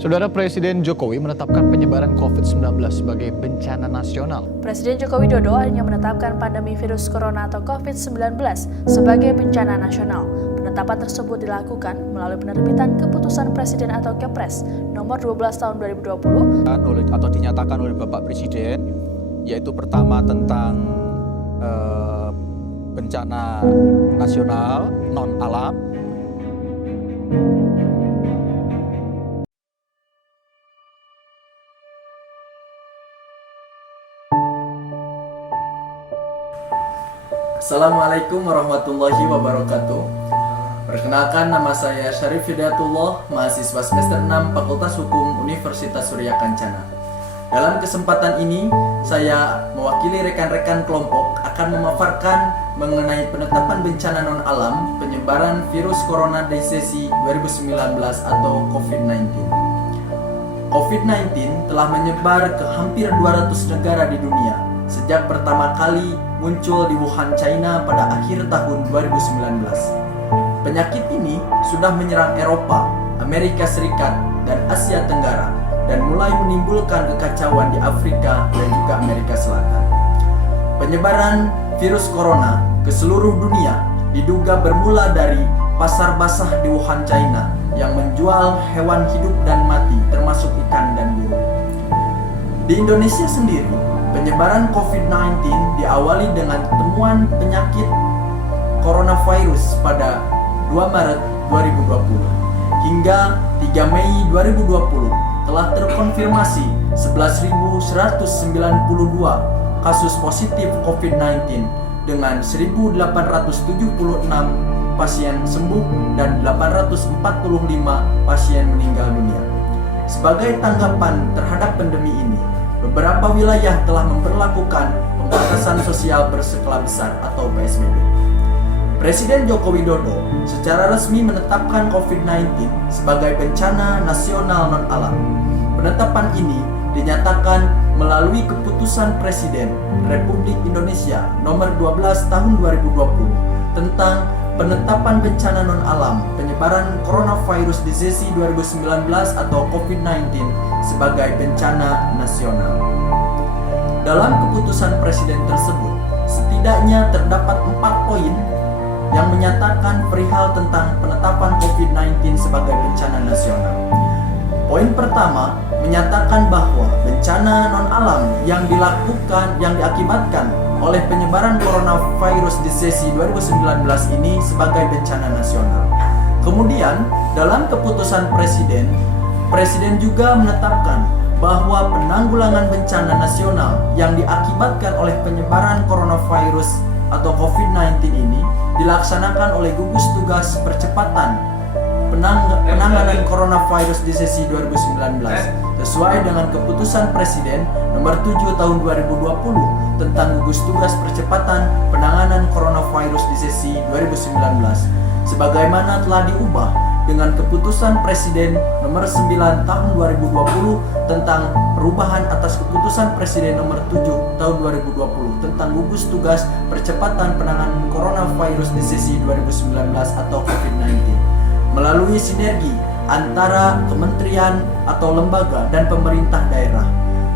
Saudara Presiden Jokowi menetapkan penyebaran COVID-19 sebagai bencana nasional. Presiden Joko Widodo akhirnya menetapkan pandemi virus corona atau COVID-19 sebagai bencana nasional. Penetapan tersebut dilakukan melalui penerbitan keputusan Presiden atau Kepres nomor 12 tahun 2020 atau dinyatakan oleh Bapak Presiden, yaitu pertama tentang bencana nasional non-alam. Assalamualaikum warahmatullahi wabarakatuh. Perkenalkan, nama saya Syarif Hidayatullah, mahasiswa semester 6 Fakultas Hukum Universitas Surya Kencana. Dalam kesempatan ini, saya mewakili rekan-rekan kelompok akan memaparkan mengenai penetapan bencana non-alam penyebaran virus corona di sesi 2019 atau COVID-19. COVID-19 telah menyebar ke hampir 200 negara di dunia sejak pertama kali muncul di Wuhan, China pada akhir tahun 2019. Penyakit ini sudah menyerang Eropa, Amerika Serikat, dan Asia Tenggara, dan mulai menimbulkan kekacauan di Afrika dan juga Amerika Selatan. Penyebaran virus corona ke seluruh dunia diduga bermula dari pasar basah di Wuhan, China, yang menjual hewan hidup dan mati, termasuk ikan dan burung. Di Indonesia sendiri, penyebaran COVID-19 diawali dengan temuan penyakit coronavirus pada 2 Maret 2020. Hingga 3 Mei 2020 telah terkonfirmasi 11.192 kasus positif COVID-19 dengan 1.876 pasien sembuh dan 845 pasien meninggal dunia. Sebagai tanggapan terhadap pandemi ini, beberapa wilayah telah memperlakukan pembatasan sosial berskala besar atau PSBB. Presiden Joko Widodo secara resmi menetapkan COVID-19 sebagai bencana nasional non-alam. Penetapan ini dinyatakan melalui keputusan Presiden Republik Indonesia nomor 12 tahun 2020 tentang penetapan bencana non-alam penyebaran coronavirus di sesi 2019 atau COVID-19 sebagai bencana nasional. Dalam keputusan Presiden tersebut, setidaknya terdapat 4 poin yang menyatakan perihal tentang penetapan COVID-19 sebagai bencana nasional. Poin pertama menyatakan bahwa bencana non-alam yang diakibatkan oleh penyebaran coronavirus di sesi 2019 ini sebagai bencana nasional. Kemudian, dalam keputusan Presiden juga menetapkan bahwa penanggulangan bencana nasional yang diakibatkan oleh penyebaran coronavirus atau COVID-19 ini dilaksanakan oleh gugus tugas percepatan penanganan coronavirus di sesi 2019 sesuai dengan keputusan Presiden nomor 7 tahun 2020 tentang gugus tugas percepatan penanganan coronavirus di sesi 2019 sebagaimana telah diubah dengan keputusan Presiden nomor 9 tahun 2020 tentang perubahan atas keputusan Presiden nomor 7 tahun 2020 tentang gugus tugas percepatan penanganan coronavirus di sesi 2019 atau COVID-19 melalui sinergi antara kementerian atau lembaga dan pemerintah daerah.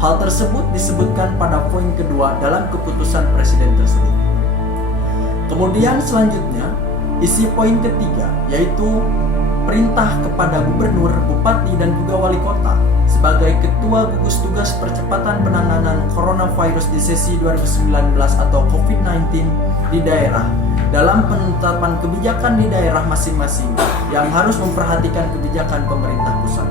Hal tersebut disebutkan pada poin kedua dalam keputusan Presiden tersebut. Kemudian selanjutnya, isi poin ketiga yaitu perintah kepada gubernur, bupati, dan juga wali kota sebagai ketua gugus tugas percepatan penanganan coronavirus di sesi 2019 atau COVID-19 di daerah dalam penetapan kebijakan di daerah masing-masing yang harus memperhatikan kebijakan pemerintah pusat.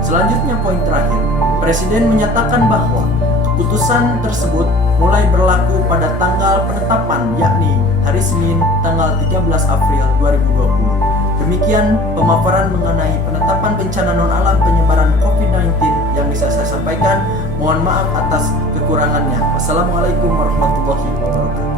Selanjutnya poin terakhir, Presiden menyatakan bahwa keputusan tersebut mulai berlaku pada tanggal penetapan yakni hari Senin tanggal 13 April 2020. Demikian pemaparan mengenai penetapan bencana non-alam penyebaran COVID-19 yang bisa saya sampaikan. Mohon maaf atas kekurangannya. Wassalamualaikum warahmatullahi wabarakatuh.